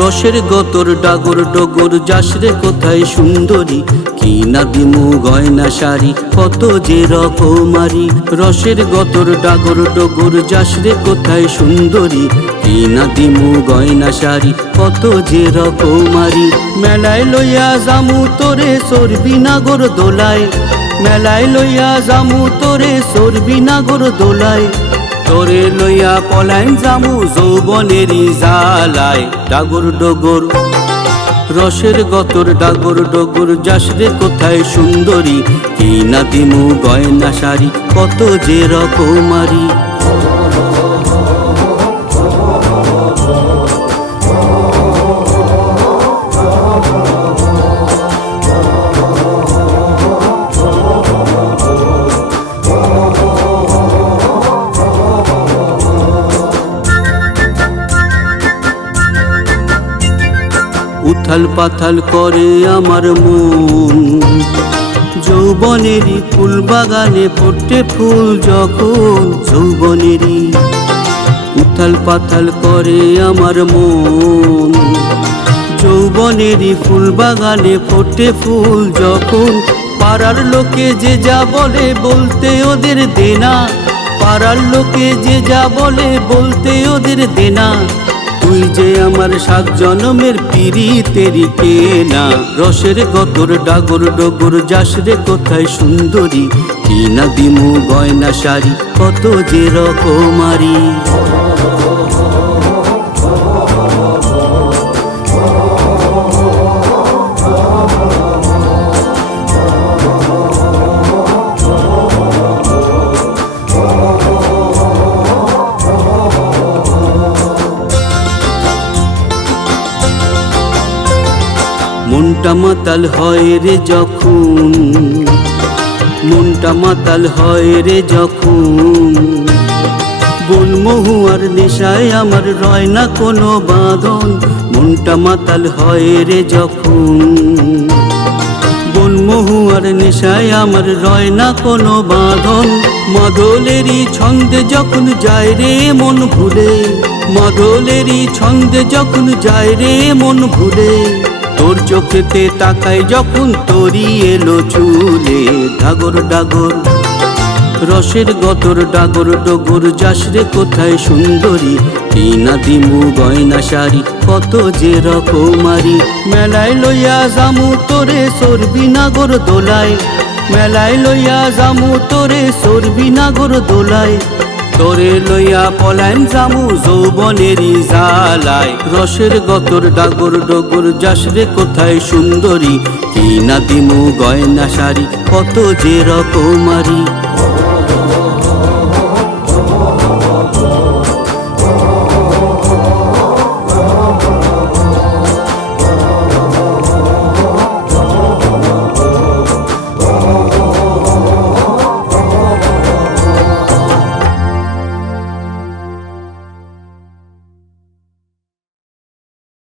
রসের গতর ডাগর ডগর যাসরে কোথায় সুন্দরী? কি না দিমু গয়না শাড়ি, কত যে রকমারি? রসের গতর ডাগর ডগর যাসরে কোথায় সুন্দরী? কি না দিমু গয়না শাড়ি, কত যে রকমারি? মেলায় লইয়া জামু তোরে সরবি নাগর দোলায়। মেলায় লইয়া জামু তোরে সরবি নাগর দোলায়। তোরে লইয়া পলাইন জামু যৌবনেরই জালায় ডাগর ডগর, রসের গতর ডাগর ডগর যাসরে কোথায় সুন্দরী কি না দিমু গয়না শাড়ি কত যে রকমারি। উথাল পাথাল করে আমার মন। যৌবনেরই ফুল বাগানে ফোটে ফুল যখন যৌবনেরই উথাল পাথাল করে আমার মন। যৌবনেরই ফুল বাগানে ফোটে ফুল যখন পাড়ার লোকে যে যা বলে বলতে ওদের দেনা। পাড়ার লোকে যে যা বলে বলতে ওদের দেনা। তুই যে আমার সাত জনমের পিড়ি, তেরি কেনা। রসের গতর ডাগর ডগর, যাস রে কোথায় সুন্দরী? কি না দিমু গয়না শাড়ি, কত যে রকমারি। মনটা মাতাল হয় রে যখন। মনটা মাতাল হয় রে যখন। বনমহুয়ার নেশায় আমার রয় না কোনো বাঁধন। মনটা মাতাল হয় রে যখন। বনমহুয়ার নেশায় আমার রয় না কোনো বাঁধন। মাদলেরই ছন্দে যখন যায় রে মন ভুলে। মাদলেরই ছন্দে যখন যায় রে মন ভুলে। তোর চোখেতে তাকাই যখন তোরি এলো চুলে, ডাগর ডাগর। রসের গতর ডাগর ডগর যাসরে কোথায় সুন্দরী? এই না দিমু গয়না শাড়ি, কত যে রকমারি। মেলায় লইয়া জামু তোরে সরবি নাগর দোলায়। মেলায় লইয়া জামু তোরে সরবি নাগর দোলায়। তোরে লইয়া পলাইন জামু যৌবনেরই জালাই রসের গতর ডাগর ডগর যাসরে কোথায় সুন্দরী? কি না দিমু গয়না শাড়ি, কত যে রকমারি।